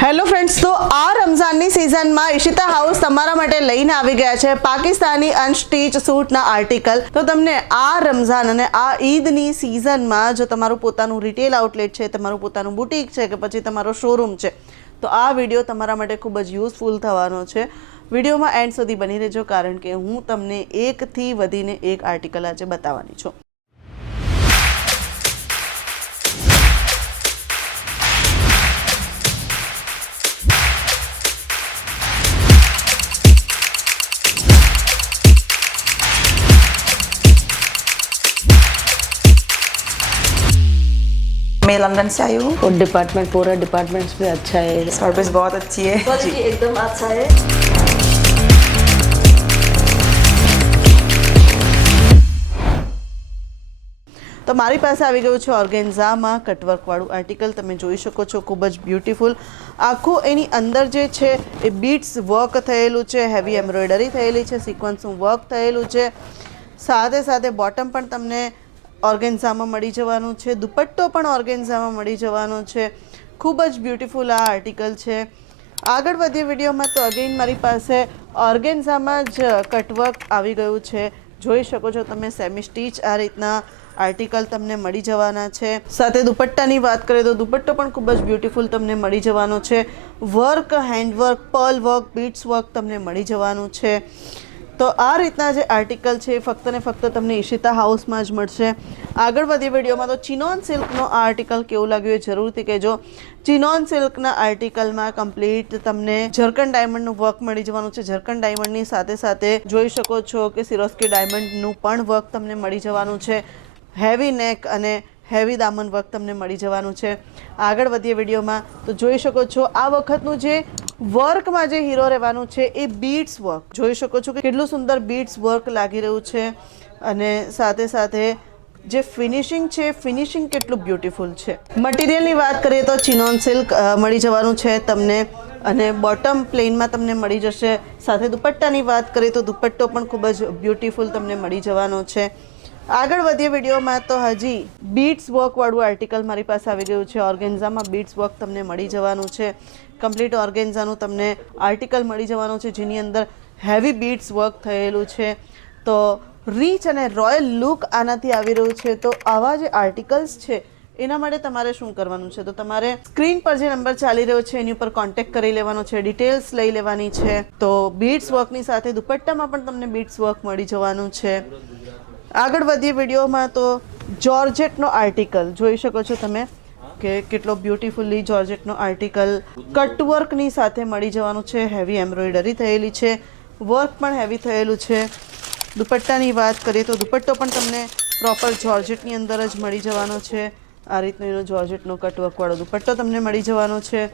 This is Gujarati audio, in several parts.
હેલો ફ્રેન્ડ્સ, તો આ રમઝાનની સિઝનમાં ઈશિતા હાઉસ તમારા માટે લઈને આવી ગયા છે પાકિસ્તાની અનસ્ટીચ સૂટના આર્ટિકલ। તો તમને આ રમઝાન અને આ ઈદની સિઝનમાં જો તમારું પોતાનું રિટેલ આઉટલેટ છે, તમારું પોતાનું બુટીક છે કે પછી તમારો શોરૂમ છે, તો આ વિડીયો તમારા માટે ખૂબ જ યુઝફુલ થવાનો છે। વિડીયોમાં એન્ડ સુધી બની રહેજો, કારણ કે હું તમને એકથી વધીને એક આર્ટિકલ આજે બતાવવાની છું। मैं लंदन से आई हूँ और डिपार्टमेंट पूरा डिपार्टमेंट्स भी अच्छा है, सर्विस बहुत अच्छी है क्वालिटी एकदम अच्छा है। તો મારી પાસે આવી ગયું છે ઓર્ગેન્ઝામાં કટવર્કવાળું આર્ટિકલ। તમે જોઈ શકો છો, ખૂબ જ બ્યુટીફુલ આખું એની અંદર જે છે એ બીટ્સ વર્ક થયેલું છે, હેવી એમ્બ્રોઇડરી થયેલી છે, સિક્વન્સનું વર્ક થયેલું છે, સાથે સાથે બોટમ પણ તમને ઓર્ગેન્ઝામાં મળી જવાનું છે, દુપટ્ટો પણ ઓર્ગેન્ઝામાં મળી જવાનો છે। ખૂબ જ બ્યુટીફુલ આ આર્ટિકલ છે। આગળ વધીએ વિડીયોમાં તો અગેન મારી પાસે ઓર્ગેન્ઝામાં જ કટવર્ક આવી ગયું છે। જોઈ શકો છો તમે, સેમી સ્ટીચ આ રીતના આર્ટિકલ તમને મળી જવાના છે। સાથે દુપટ્ટાની વાત કરીએ તો દુપટ્ટો પણ ખૂબ જ બ્યુટીફુલ તમને મળી જવાનો છે। Work, handwork, Perl work, bits work તમને મળી જવાનું છે। તો આ રીતના જે આર્ટિકલ છે ફક્ત ને ફક્ત તમને ઈશિતા હાઉસમાં જ મળશે। આગળ વધીએ વિડીયોમાં તો ચિનોન સિલ્કનો આ આર્ટિકલ કેવું લાગ્યું એ જરૂરથી કહેજો। ચિનોન સિલ્કના આર્ટિકલમાં કમ્પ્લીટ તમને ઝરકન ડાયમંડનું વર્ક મળી જવાનું છે। ઝરકન ડાયમંડની સાથે સાથે જોઈ શકો છો કે સિરોસ્કી ડાયમંડનું પણ વર્ક તમને મળી જવાનું છે। હેવી નેક અને હેવી દામન વર્ક તમને મળી જવાનું છે। આગળ વધીએ વિડીયોમાં તો જોઈ શકો છો આ વખતનું જે વર્કમાં જે હીરો રહેવાનું છે એ બીટ્સ વર્ક। જોઈ શકો છો કે કેટલું સુંદર બીટ્સ વર્ક લાગી રહ્યું છે, અને સાથે સાથે જે ફિનિશિંગ છે, ફિનિશિંગ કેટલું બ્યુટીફુલ છે। મટીરિયલની વાત કરીએ તો ચિનોન સિલ્ક મળી જવાનું છે તમને, અને બોટમ પ્લેનમાં તમને મળી જશે। સાથે દુપટ્ટાની વાત કરીએ તો દુપટ્ટો પણ ખૂબ જ બ્યુટીફુલ તમને મળી જવાનો છે। આગળ વધીએ વિડીયોમાં તો હજી બીટ્સ વર્કવાળું આર્ટિકલ મારી પાસે આવી ગયું છે। ઓર્ગેન્ઝામાં બીટ્સ વર્ક તમને મળી જવાનું છે। કમ્પ્લીટ ઓર્ગેન્ઝાનું તમને આર્ટિકલ મળી જવાનું છે, જેની અંદર હેવી બીટ્સ વર્ક થયેલું છે। તો રીચ અને રોયલ લુક આનાથી આવી રહ્યું છે। તો આવા જે આર્ટિકલ્સ છે એના માટે તમારે શું કરવાનું છે, તો તમારે સ્ક્રીન પર જે નંબર ચાલી રહ્યો છે એની ઉપર કોન્ટેક્ટ કરી લેવાનો છે, ડિટેલ્સ લઈ લેવાની છે। તો બીટ્સ વર્કની સાથે દુપટ્ટામાં પણ તમને બીટ્સ વર્ક મળી જવાનું છે। આગળ વધીએ વિડીયોમાં તો જોર્જેટનો આર્ટિકલ જોઈ શકો છો તમે કે કેટલો બ્યુટીફુલી જોર્જેટનો આર્ટિકલ કટવર્કની સાથે મળી જવાનું છે। હેવી એમ્બ્રોઇડરી થયેલી છે, વર્ક પણ હેવી થયેલું છે। દુપટ્ટાની વાત કરીએ તો દુપટ્ટો પણ તમને પ્રોપર જોર્જેટની અંદર જ મળી જવાનો છે। આ રીતનો એનો જોર્જેટનો કટવર્કવાળો દુપટ્ટો તમને મળી જવાનો છે।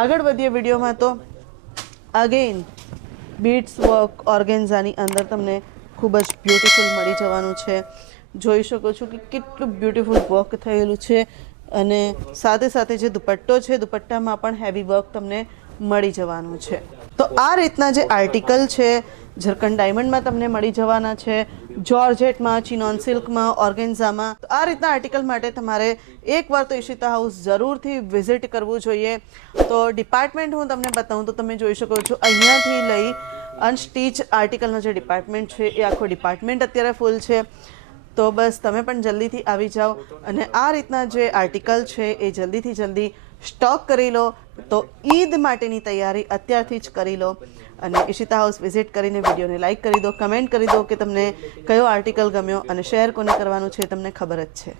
આગળ વધીએ વિડીયોમાં તો અગેન બીટ્સ વર્ક ઓર્ગેન્ઝાની અંદર તમને ખૂબ જ બ્યુટીફુલ મળી જવાનું છે। જોઈ શકો છો કે કેટલું બ્યુટીફુલ વર્ક થયેલું છે, અને સાથે સાથે જે દુપટ્ટો છે દુપટ્ટામાં પણ હેવી વર્ક તમને મળી જવાનું છે। તો આ રીતના જે આર્ટિકલ છે ઝરકન ડાયમંડમાં તમને મળી જવાના છે, જોર્જેટમાં, ચિનોન સિલ્કમાં, ઓર્ગેન્ઝામાં। તો આ રીતના આર્ટિકલ માટે તમારે એકવાર તો ઈશિતા હાઉસ જરૂરથી વિઝિટ કરવું જોઈએ। તો ડિપાર્ટમેન્ટ હું તમને બતાવું તો તમે જોઈ શકો છો અહીંયાથી લઈ અનસ્ટીચ આર્ટિકલનો જે ડિપાર્ટમેન્ટ છે એ આખો ડિપાર્ટમેન્ટ અત્યારે ફૂલ છે। તો બસ તમે પણ જલ્દીથી આવી જાઓ અને આ રીતના જે આર્ટિકલ છે એ જલ્દીથી જલ્દી સ્ટોક કરી લો। તો ઈદ માટેની તૈયારી અત્યારથી જ કરી લો, અને ઈશિતા હાઉસ વિઝિટ કરીને વિડીયોને લાઇક કરી દો, કમેન્ટ કરી દો કે તમને કયો આર્ટિકલ ગમ્યો, અને શેર કોને કરવાનું છે તમને ખબર જ છે।